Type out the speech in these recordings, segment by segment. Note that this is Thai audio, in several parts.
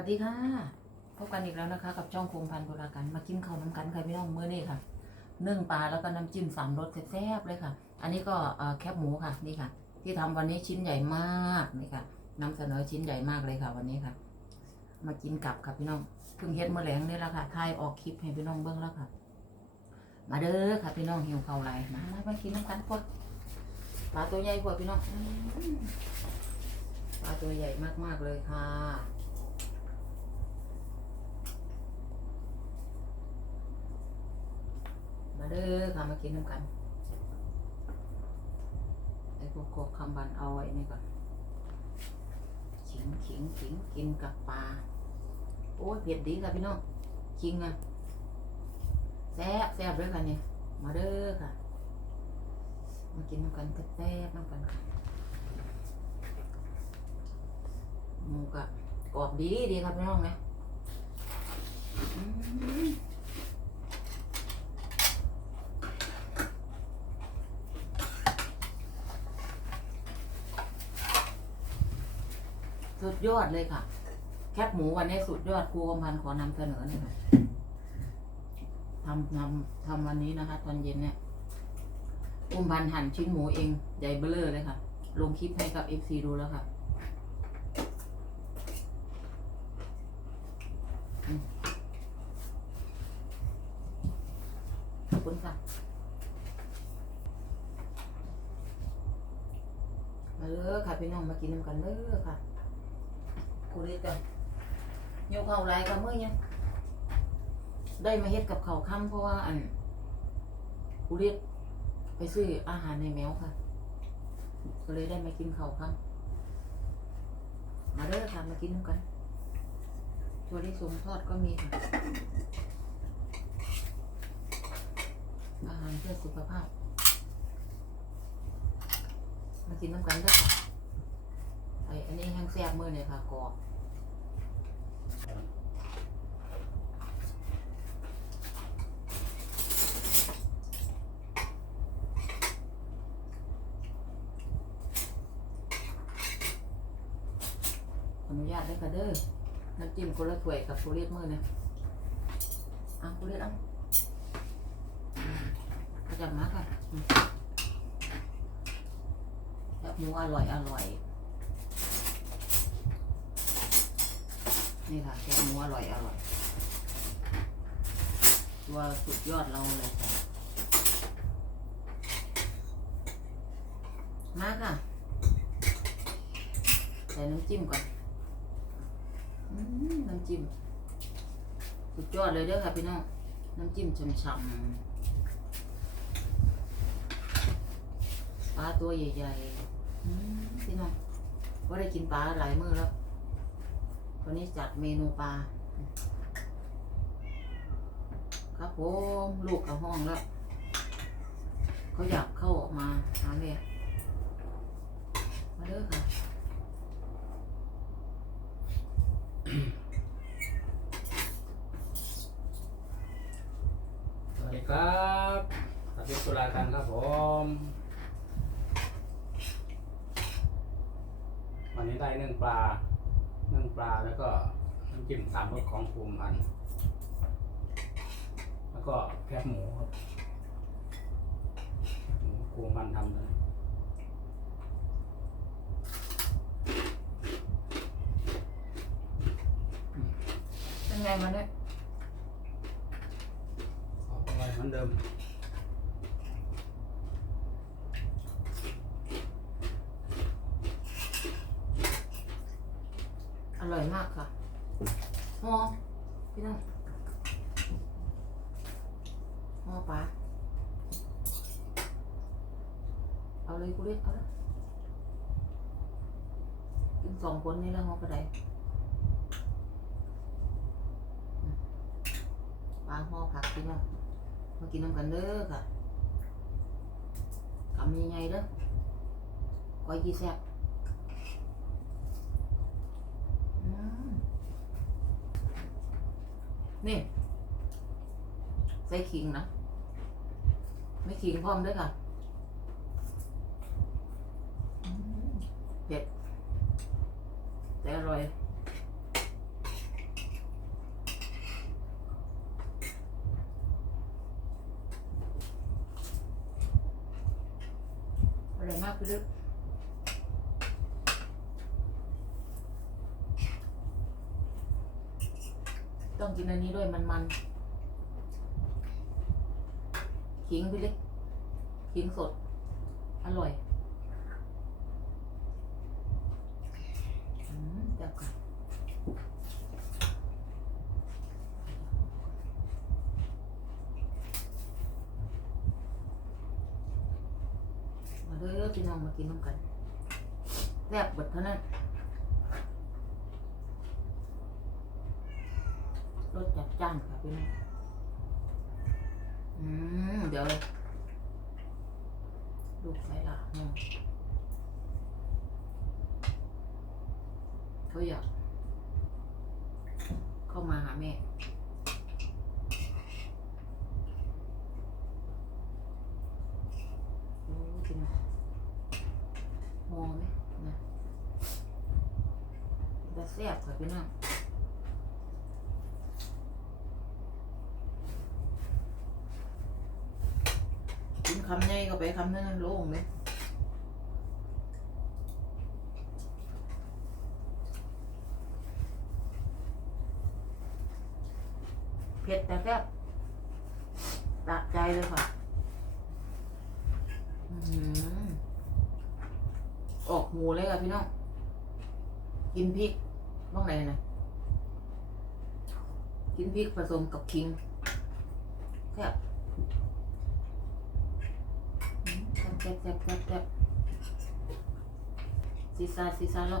วัสดีค่ะ พบกันอีกแล้วนะคะ กับช่องโคงพันธุ์โบราณกัน มากินข้าวน้ำกันใครพี่น้องเมื่อนี่ค่ะ เนึ่งปลาแล้วก็น้ำจิ้มสามรสแซ่บเลยค่ะ อันนี้ก็แคบหมูค่ะนี่ค่ะ ที่ทำวันนี้ชิ้นใหญ่มากนี่ค่ะนำเสนอชิ้นใหญ่มากเลยค่ะ วันนี้ค่ะ มากินกับค่ะพี่น้องเพิ่งเฮ็ดเมื่อแหลงนี่แหละค่ะถ่ายออกคลิปให้พี่น้องเบิ่งแล้วค่ะ มาเด้อค่ะพี่น้องหิวข้าวไรมามามากินน้ำกันพวกปลาตัวใหญ่พวกพี่น้องปลาตัวใหญ่มากๆเลยค่ะ มา เด้อค่ะมากินน้ำกันไอ้พวกโคกคำบันเอาไว้นี่ก่อนขิงขิงขิงกินกับปลาโอ้ยเผ็ดดีค่ะพี่น้องขิงอะแซ่บแซ่บเลยค่ะเนี่ยมาเด้อค่ะ มากินน้ำกันก็แซ่บน้ำกันค่ะหมูกะกรอบดีดีครับพี่น้องนะ สุดยอดเลยค่ะ แคบหมูวันนี้สุดยอดครูกำพันขอนำเสนอเลยค่ะทำทำทำวันนี้นะคะ ตอนเย็นเนี่ยอุ้มพันหั่นชิ้นหมูเองใหญ่เบ้อเลยค่ะ ลงคลิปให้กับเอฟซีดูแล้วค่ะมขอบคุณค่ะมาเด้อค่ะพี่น้องมากินน้ำกันเด้อค่ะ กูเรียกกันโยกเขาไรกับเมื่อเนี่ยได้มาเฮ็ดกับเขาค่ำเพราะว่าอันกูเรียกไปซื้ออาหารในแมวค่ะ ก็เลยได้มากินเขาค่ำมาเด้อค่ะมากินน้ำกันตัวที่สมทอดก็มีค่ะอาหารเพื่อสุขภาพ มากินน้ำกันเด้อค่ะไออันนี้แห้งแซ่บมือเนี่ยค่ะกรอบ ขออนุญาตด้วย ค่ะเด้อน้ำจิ้มคนละถ้วยกับทุเรียมือเนี่ยเอะทุเรียเอะขยับมาค่ะแบบหมูอร่อยอร่อย นี่ค่ะแกงหมูอร่อยอร่อย ตัวสุดยอดเราเลยค่ะ มาค่ะใส่น้ำจิ้มก่อน จิ้มสุดยอดเลยเด้อค่ะพี่น้อง น้ำจิ้มฉ่ำๆปลาตัวใหญ่ๆอืมพี่น้องว่าได้กินปลาหลายมื้อแล้ววันนี้จัดเมนูปลา ครับผมลูกกับห้องแล้วเขาอยากเข้าออกมาหาแม่มาเด้อค่ะ สวัสดีครับ สวัสดีสุรากันครับผม วันนี้ได้นึ่งปลา นึ่งปลาแล้วก็น้ำจิ้มสามรสของภูมิพันธุ์แล้วก็แคบหมูครับหมูภูมิพันธุ์ทำเลยเป็นไงมาเนี่ยขอไปเหมือนเดิม ร่อยมากค่ะหอพี่น้องหอปลาเอาเลยกูเรียกเอาละกินสองคนนี่แล้วหอกระไดอืมปลาหอผักพี่น้องมากินน้ำกันเด้อค่ะทำยังไงเด้อก้อยกี่แซ่บ นี่ใส่ขิงนะ ไม่ขิงพร้อมด้วยค่ะเผ็ดแต่อร่อยอร่อยมากพี่ลึก ต้องกินอันนี้ด้วยมันมันขิงพี่เล็กขิงสด อร่อยอืมเดี๋ยวก่อนมาเด้อพี่น้องมากินน้ำกันแซ่บเบดเท่านั้น สจัดจ้านค่ะพี่น้องอืมเดี๋ยวลูกไฟหล่ะเขาอยาก เข้ามาหาแม่โอ้จริงมองไหมนะจะแซ่บกว่าพี่น้องกิ ก็ไปคำนั้นโล่งเลยเผ็ดแต่แซ่บตะใจเลยค่ะออกหูเลยค่ะพี่น้อง กินพริกบ้างไหนนะกินพริกผสมกับขิงแซ่บ อื มแซ่บแซ่บแซ่บแซ่บแซ่บซีซ่าซีซ่าแล้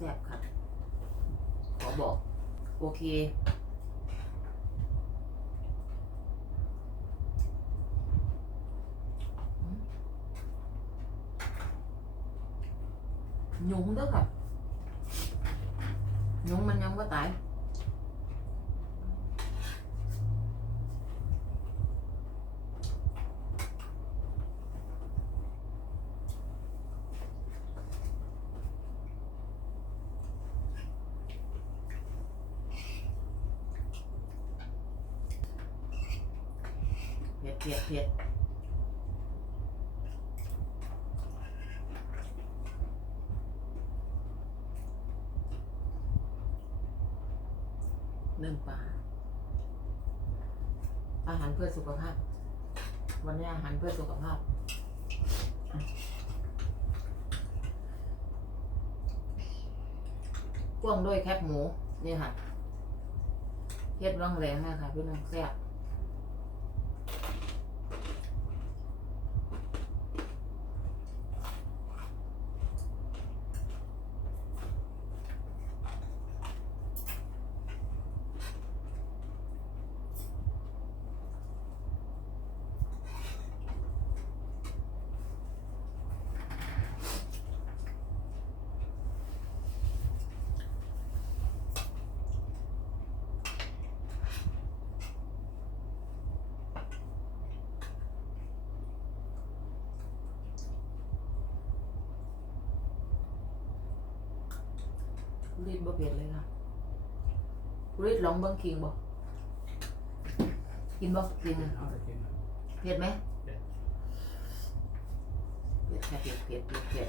แซ่บจัดจ้านอืมแซ่บค่ะ ขอบอก โอเคยุงเด้อค่ะยุงมันยังว่าตาย เผ็ดเผ็ดเผ็ด หนึ่งปลาอาหารเพื่อสุขภาพ วันนี้อาหารเพื่อสุขภาพ กล้วงด้วยแคบหมู นี่ค่ะเฮ็ดร่องแรงนะคะพี่น้องแซ่บ รีดบ่เผ็ดเลยค่ะรีดลองเบิ้งคิงบ่กินบ่กินเอาไปกินนะเผ็ดไหมเผ็ดเผ็ดค่ะเผ็ดเผ็ดเผ็ดเผ็ด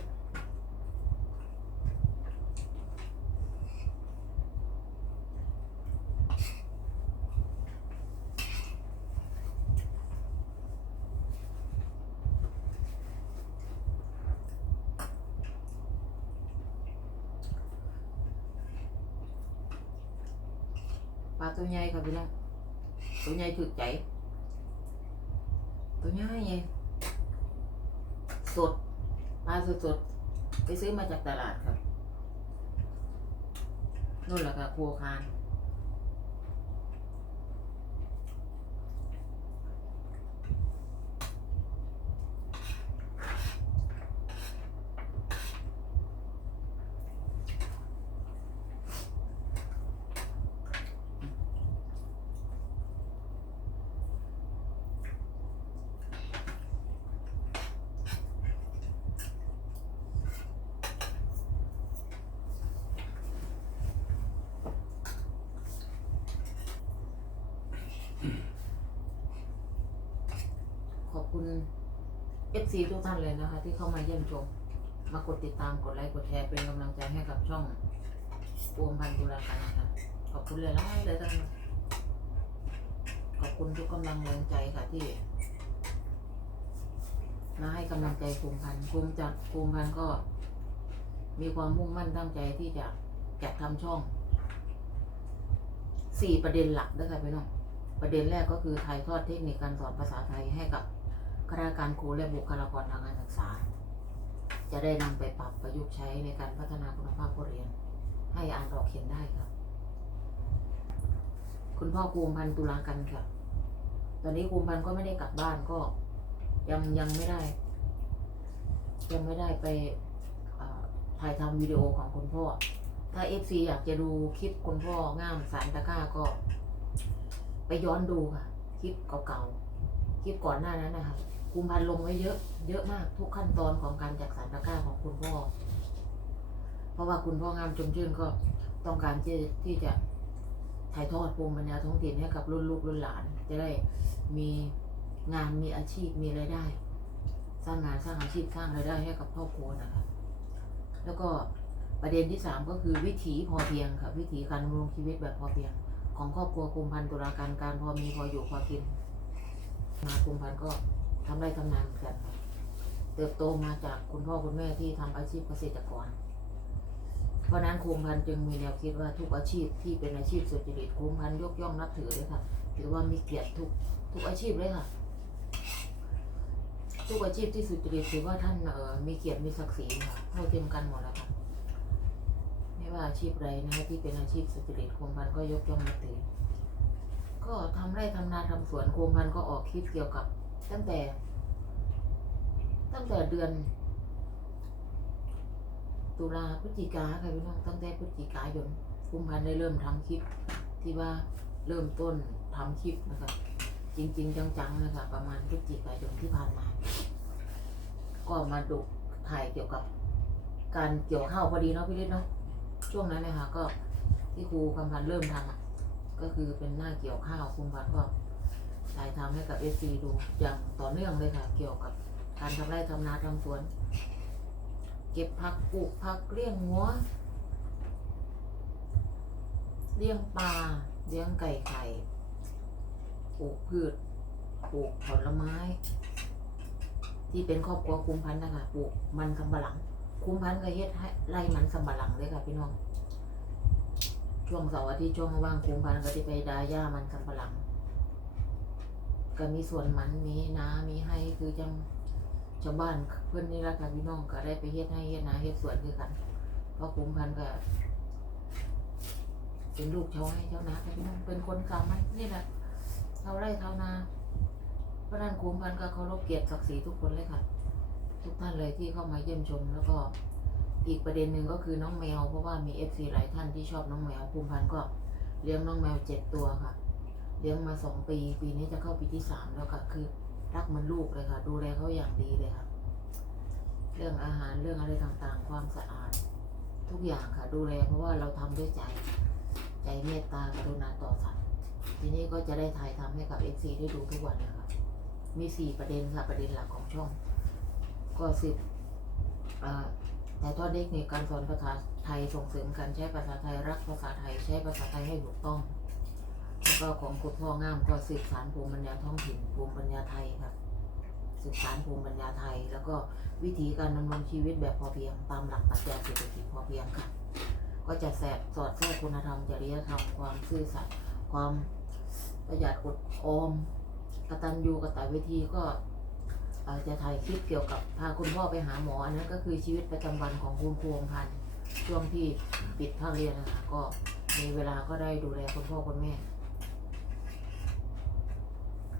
ปลาตัวใหญ่ค่ะพี่น้องตัวใหญ่ถึกใจ ตัวใหญ่ไงสดปลาสดสดไปซื้อมาจากตลาดครับนู่นแหละค่ะครัวคาน คุณเอฟซีทุกท่านเลยนะคะ ที่เข้ามาเยี่ยมชม มากดติดตามกดไลค์กดแชร์เป็นกำลังใจให้กับช่องโอมพันธุราการค่ะขอบคุณเลยล่เลยท่านขอบคุณทุกกำลังแรงใจค่ะที่มาให้กำลังใจภูมิพันธ์ภูมิจัดภูมิพันธ์ก็ มีความมุ่งมั่นตั้งใจที่จะจัดทำช่องสี่ประเด็นหลักด้วยค่ะพี่น้องประเด็นแรกก็คือถ่ายทอดเทคนิคการสอนภาษาไทยให้กับ ข้าราชการครูและบุคลากรทางการศึกษา จะได้นำไปปรับประยุกต์ใช้ในการพัฒนาคุณภาพผู้เรียน ให้อ่านออกเขียนได้ครับคุณพ่อภูมิพันธ์ตุลากันค่ะ ตอนนี้ภูมิพันธ์ก็ไม่ได้กลับบ้านก็ยังยังไม่ได้ ยังไม่ได้ไปถ่ายทำวิดีโอของคุณพ่อ ถ้าเอฟซีอยากจะดูคลิปคุณพ่องามสารตะก้าก็ ไปย้อนดูค่ะ คลิปเก่าๆ คลิปก่อนหน้านั้นนะคะ ภูมิพันธ์ลงไว้เยอะ เยอะมากทุกขั้นตอนของการจักสารตะกร้าของคุณพ่อ เพราะว่าคุณพ่องามจมชื่นก็ต้องการที่ที่จะถ่ายทอดภูมิปัญญาท้องถิ่นให้กับรุ่นลูกรุ่นหลาน จะได้มีงานมีอาชีพมีรายได้ สร้างงานสร้างอาชีพสร้างรายได้ให้กับครอบครัวนะคะแล้วก็ประเด็นที่สามก็คือวิถีพอเพียงค่ะ วิถีการดำรงชีวิตแบบพอเพียง ของครอบครัวคุมพันธ์ตุลาการการพอมีพออยู่พอกิน มาคุมพันธ์ก็ ทำไร่ทำนาเหมือนกันค่ะเติบโตมาจากคุณพ่อคุณแม่ที่ทำอาชีพเกษตรกร เพราะนั้นคุมพันจึงมีแนวคิดว่าทุกอาชีพที่เป็นอาชีพสุจริตคุมพันยกย่องนับถือเลยค่ะ ถือว่ามีเกียรติทุกทุกอาชีพเลยค่ะ ทุกอาชีพที่สุจริตถือว่าท่านเออมีเกียรติมีศักดิ์ศรีค่ะเท่าเทียมกันหมดแล้วค่ะไม่ว่าอาชีพใดนะคะที่เป็นอาชีพสุจริตโคมพันก็ยกย่องนับถือ ก็ทำไร่ทำนาทำสวนโคมพันก็ออกคลิปเกี่ยวกับ ตั้งแต่ ตั้งแต่เดือน ตุลาพฤศจิกาค่ะพี่น้องตั้งแต่พฤศจิกายนคุมพันได้เริ่มทำคลิป ที่ว่าเริ่มต้นทำคลิปนะคะจริง ๆ จังๆนะคะประมาณพฤศจิกายนที่ผ่านมา ก็มาดูถ่ายเกี่ยวกับการเกี่ยวข้าวพอดีเนาะพี่ฤทธิ์เนาะช่วงนั้นนะคะก็ที่ครูคำพันเริ่มทำอะก็คือเป็นหน้าเกี่ยวข้าวคุมพันก็ ถ่ายทำให้กับเอซีดูอย่างต่อเนื่องเลยค่ะ เกี่ยวกับการทำไร่ทำนาทำสวน เก็บผักปลูกผักเลี้ยงงัวเลี้ยงปลาเลี้ยงไก่ไข่ปลูกพืชปลูกผลไม้ ที่เป็นครอบครัวคุ้มพันธุ์นะคะปลูกมันสำปะหลัง คุ้มพันธุ์ก็เฮ็ดให้ไล่มันสำปะหลังเลยค่ะพี่น้องช่วงเสาร์อาทิตย์ช่วงว่างคุ้มพันธุ์ก็จะไปดาหญ้ามันสำปะหลัง ก็มีส่วนมันมีนามีให้คือจังชาวบ้านเพื่อนนี่ละค่ะพี่น้องก็ได้ไปเฮ็ดให้เฮ็ดนาเฮ็ดสวนคือกันเพราะคุ้มพันก็เป็นลูกชาวให้ชาวนาค่ะพี่น้องเป็นคนสามัญนี่แหละชาวไร่ชาวนาเพราะนั้นคุ้มพันก็เคารพเกียรติศักดิ์ศรีทุกคนเลยค่ะ ทุกท่านเลยที่เข้ามาเยี่ยมชมแล้วก็อีกประเด็นหนึ่งก็คือน้องแมวเพราะว่ามีเอฟซีหลายท่านที่ชอบน้องแมวคุ้มพันธ์ก็เลี้ยงน้องแมวเจ็ดตัวค่ะ เลี้ยงมาสองปี ปีนี้จะเข้าปีที่สามแล้วค่ะ คือรักเหมันลูกเลยค่ะ ดูแลเขาอย่างดีเลยค่ะ เรื่องอาหารเรื่องอะไรต่างๆ ความสะอาด ทุกอย่างค่ะ ดูแลเพราะว่าเราทำด้วยใจ ใจเมตตากรุณาต่อสัตว์ทีนี้ก็จะได้ถ่ายทำให้กับเอฟซีได้ดูทุกวันนะคะมีสี่ประเด็นค่ะประเด็นหลักของช่อง ก็สิบแต่ทอดเทคนิคการสอนภาษาไทยส่งเสริมการใช้ภาษาไทยรักภาษาไทยใช้ภาษาไทยให้ถูกต้อง ก็ของคุณพ่องามก็สืบสารภูมิปัญญาท้องถิ่นภูมิปัญญาไทยค่ะสืบสารภูมิปัญญาไทย แล้วก็วิธีการดำรงชีวิตแบบพอเพียงตามหลักปรัชญาเศรษฐกิจพอเพียงค่ะ ก็จะแสบสอดแทรกคุณธรรมจริยธรรมความซื่อสัตย์ความประหยัดอดออมกตัญญูกตเวทีก็จะถ่ายคลิปเกี่ยวกับพาคุณพ่อไปหาหมออันนั้นก็คือชีวิตประจำวันของคุณครูวงพันธ์ช่วงที่ปิดภาคเรียนนะคะก็มีเวลาก็ได้ดูแลคุณพ่อคุณแม่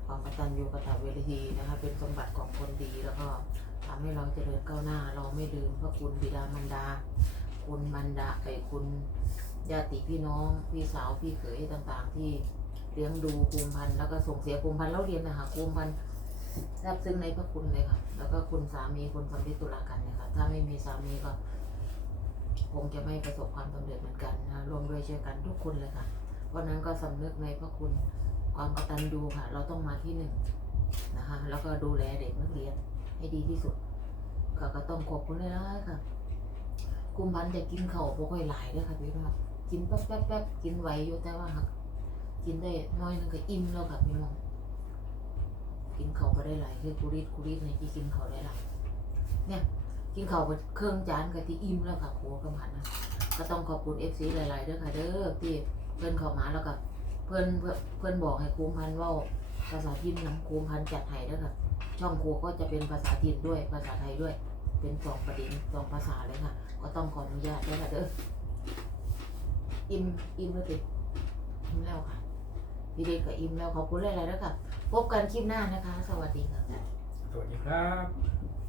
ความก ตัญญูกตเวทีนะคะเป็นสมบัติของคนดีแล้วก็ทำให้เราเจริญก้าวหน้า เราไม่ลืมพระคุณบิดามารดา คุณมันดาไอ้คุณญาติพี่น้องพี่สาวพี่เขยต่างๆ ที่เลี้ยงดูภูมิพันธ์แล้วก็ส่งเสียภูมิพันธ์แล้วเรียนนะคะภูมิพันธ์แทบซึ้งในพระคุณเลยค่ะ แล้วก็คุณสามีคุณสำลิดตุลากันเนี่ยค่ะถ้าไม่มีสามีก็คงจะไม่ประสบความสำเร็จเหมือนกันนะรวมด้วยช่วยกันทุกคนเลยค่ะ เพราะฉะนั้นก็สำนึกในพระคุณ ความกตัญญูค่ะ เราต้องมาที่หนึ่งนะคะ แล้วก็ดูแลเด็กนักเรียนให้ดีที่สุด ก็ก็ต้องขอบคุณเลยนะค่ะกุมพันจะกินเข้าวบ่ค่อยหลายด้อค่ะพี่น้องกินแป๊บแป๊บแป๊บกินไหวอยู่แต่ว่ากินได้น้อยนึงก็อิ่มแล้วค่ะพี่น้องกินเข้าก็ได้หลายคือกุริดกุริดในที่กินเข้าได้หลายเนี่ยกินเข้าเครื่องจานก็ที่อิ่มแล้วค่ะโคกำพันนะก็ต้องขอบคุณเอฟซีหลายๆเด้อค่ะเด้อที่เพิ่นเข้ามาแล้วก็ เพิ่อนเพิ่นเพิ่นบอกให้ครูพันว่าภาษาถิ่นนำครูพันจัดให้เด้อค่ะ ช่องครูก็จะเป็นภาษาถิ่นด้วยภาษาไทยด้วย เป็นสองประเด็นสองภาษาเลยค่ะ ก็ต้องขออนุญาตด้วยค่ะเด้ออิ่มอิ่มแล้วติอิ่มแล้วค่ะพี่เด็กก็อิ่มแล้วขอบคุณหลายๆเด้อค่ะ พบกันคลิปหน้านะคะ สวัสดีค่ะ สวัสดีครับ